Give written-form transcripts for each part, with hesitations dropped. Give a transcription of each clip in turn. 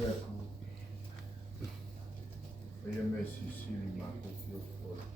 Ia me sisili makokio fora.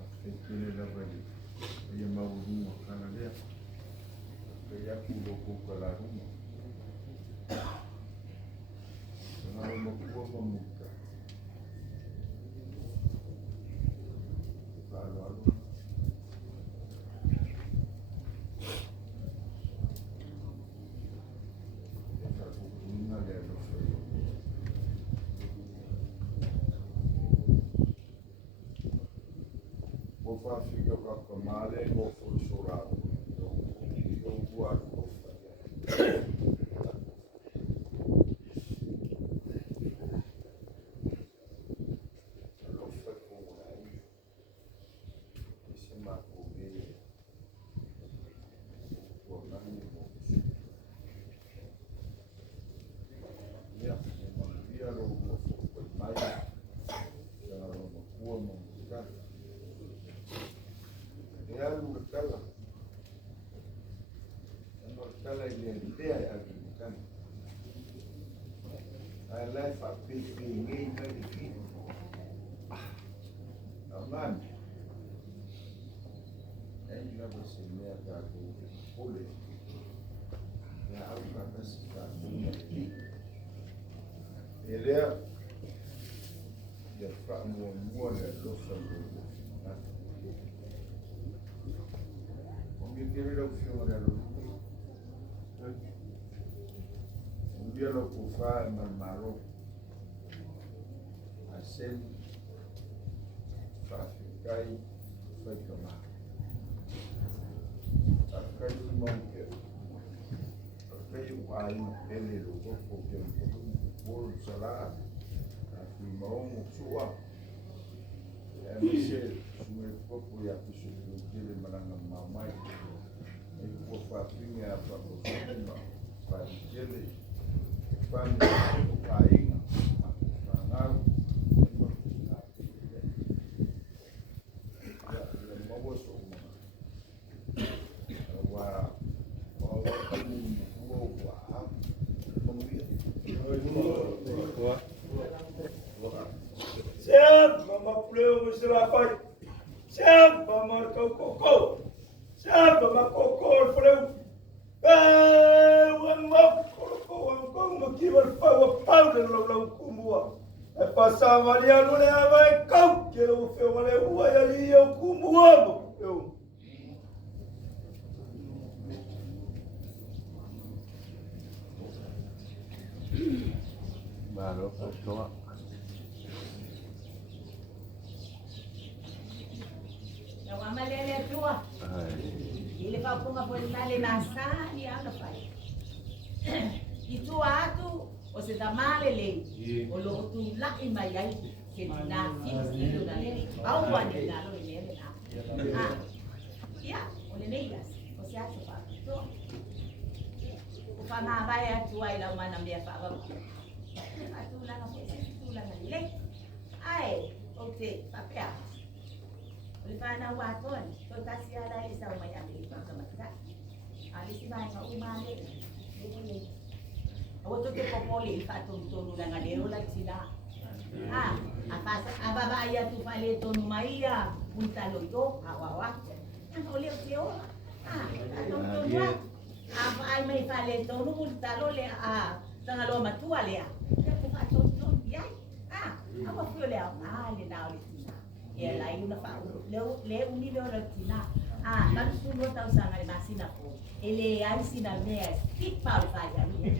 Afetele la vali. Ia mauruma kana lea. Ia kuloko kala ruma. Ngaro makua mamuka. Alo alo. Eka kukunga lea lo fero. Opa fica com a camada e vou chorar. Eu guardo. Ele ia whaamuamua le alofa lulu. Ongi kere lau whionga le alofa. Ongi alo kuwha e marmaro. A sen whaafikai whaikama. A kai ki mauke. A kai uai ele loko koke mkulu salaa. Mau sua, masih semua kopi yang disuruh jadi mana mamai, itu kopinya apa kopinya, kopi jadi, kopi kain, mangal, ya mau semua, wah, Siap, mama pleu musirapai. Siap, mama koko. Siap, mama koko pleu. Wan koko makibar pau de lo kumua. E passava ali a lune vai kau que o feu ale ua ali o kumua. Eu Malo, toma. Amalele tua. Ile fa punga po male nasa ni anga pai. Itu atu o se tamale le. O lo tu la imayai ke na fix tu na le. Au wani na lo le na. Ah. Ya, o le neigas. O se atu fa. Tu. O fa na vai atu ai la mana me fa ba. Atu la na po tu la na le. Ai, okay, papel. Ulifanya waton, so kasi ada isa umayami ipang kamata. Alis ba nga umali. Awoto ke popoli fatun lang adero lang sila. Ah, ababa aya tu pale tonu maiya, puntalo ito, awawa. Ano ulit siyo? Ah, atong tunwa. Apa ay may pale tonu puntalo le tangalo matua le. Ya po fatun ya. Ah, awa fuyo le le na ulit. Ya lain na fa le unile ora tina kan suno tau sanga masina ko ele ai sina me skip pa fa ya ni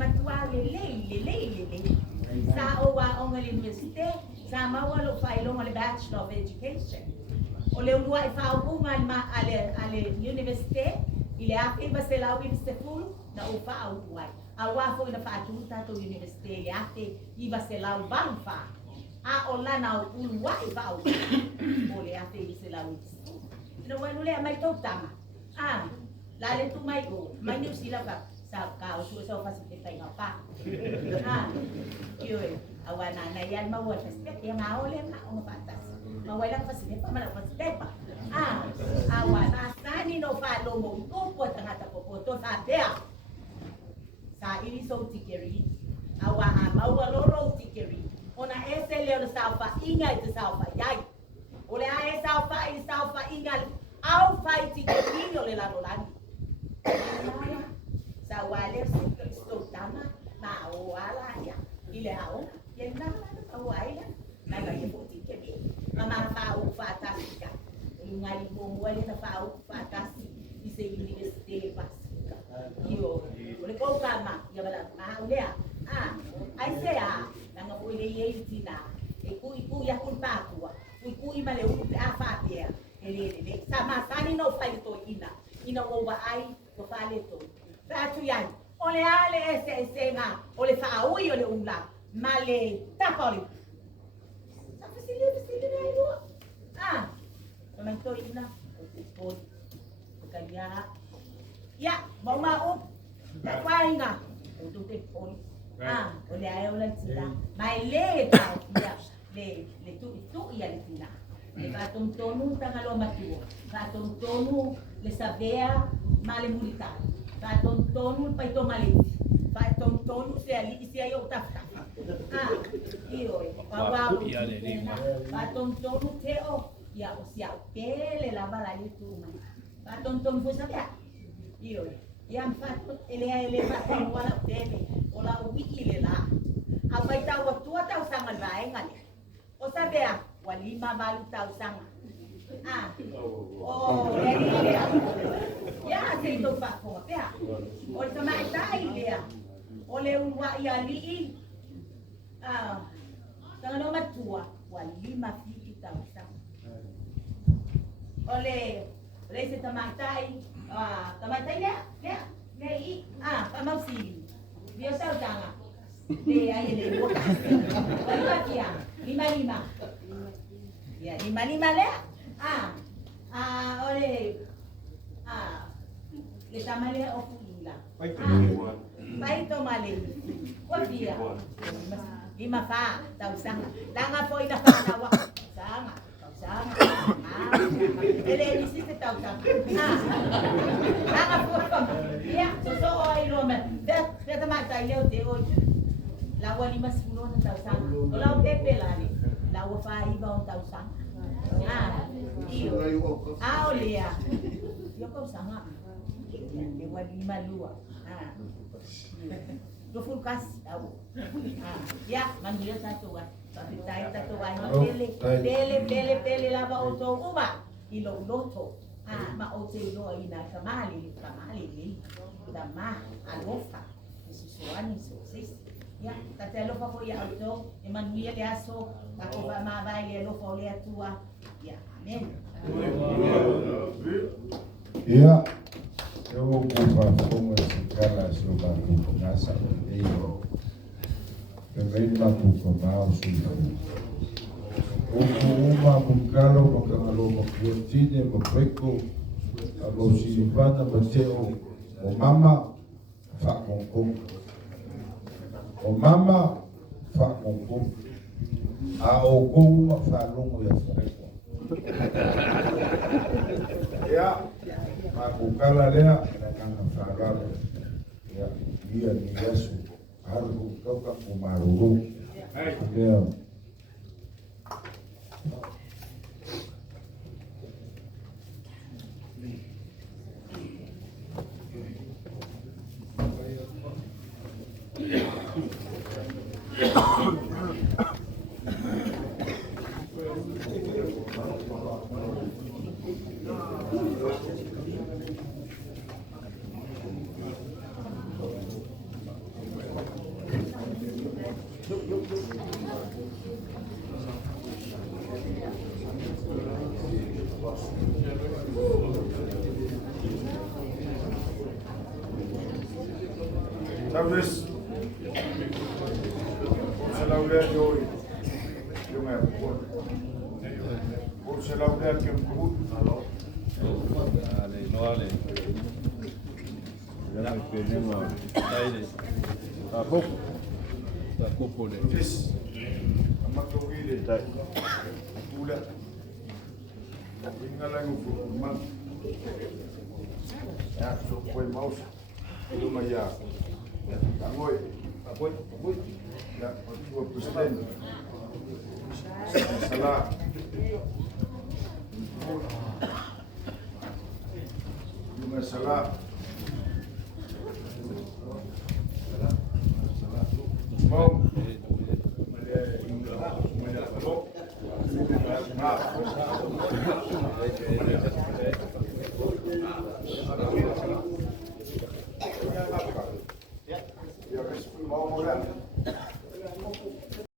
matua le sa o wa on universite sa ma wa lo fa lo le bachelor of education o le unua fa o bunga ale universite ile ape ba se la universite full na o fa o wa awa fo na fa tu ta to universite ya ape iba se la ban fa a ola na ulwa iba o ole a fe se la wis no bueno le mai to tama la le tu mai go mai ni sila ka sa ka o so fa se tai ngapa yo awana na yan ma wa se ya ma ole ma o patas ma wala fa se pa ma fa se pa awana sani no pa lo mo to po tanga ta po to sa te sa ili so tikeri awa a maua loro tikeri ona ese leo saufa inga te saufa yai ole a e saufa inga au fai tikeri ole la rolani sa wale sto tama na o ala ya ile ao yenda na o aila na ga yepo tikeri mama fa o fantastica ngai mo wale na fa o fantastica ise university pasika yo ole ko kama ya bala ma ulea ai se nanga po ile ye tina iku ya kulpa tua iku imale u afa dia ele sama sani no fai to ina o wa ai ko fale to tatu yan ole ale ese nga ole fa ui ole ula male tapoli sa fisili ai lo Naman to ina po kanya ya mau mau wai nga untuk telefon oleh ayaw lang sila may le ya le tu ya le tina le batong tono tangalo matuo batong tono le sabea male mulita batong tono pa ito mali batong tono siya ayaw tafta iyo wawa batong tono teo ya usia pele la bala itu man batong fo sabea iyo yang fato ele fato wala tele wala wiki le la apa ita waktu atau sangat baik kan o sabea walima balu tau sangat jadi ya sento fa ko ya o sama ita ile ole wa ya li tangan nomor 2 walima fiki tau sangat oleh se tamatai tamatai ne pamau sili dia tahu jangan dia aye le botas wala kia 55 ya 55 le oleh le tamale ofula pai to male kwa dia 5 fa tahu sangat tanga po ina fa na wa sangat ele hiciste tauta ya so ai lo me de mata ile de hoje la wali masfulo na tauta la pepe la ni la wa fa iba on tauta io olea yo ko sanga le wali malua do full kas au ya mandulia tatuwa tapi tatuwa pele lava auto uma ilo loto ma auto ilo ina kamali li dama alofa sisuani sosis ya tatelo fa ko ya auto emanuel yaso ako ba ma ile lo fa le tua ya amen ya eu vou comprar como esse cara sobre a casa eu também vamos comprar o sujo uma mukalo makangalo makuatine mapeko abo silipana mateo o mama fa kongkong a o kong fa longo ya foko ya makukala lea nakanga fararo ya dia ni Yesu harus kau kumaruru ya Talvez se la hubiera yo hoy, yo me acuerdo. Por se la hubiera que un Vale. Ya me pedimos aire. Tampoco le. Fis, amato wile dai. Tula. Ingala ngufu man. Ya so foi mouse. Luma ya. Tangoy. Ya, Pak Presiden. Salah. Cuma salah. Salah. Mau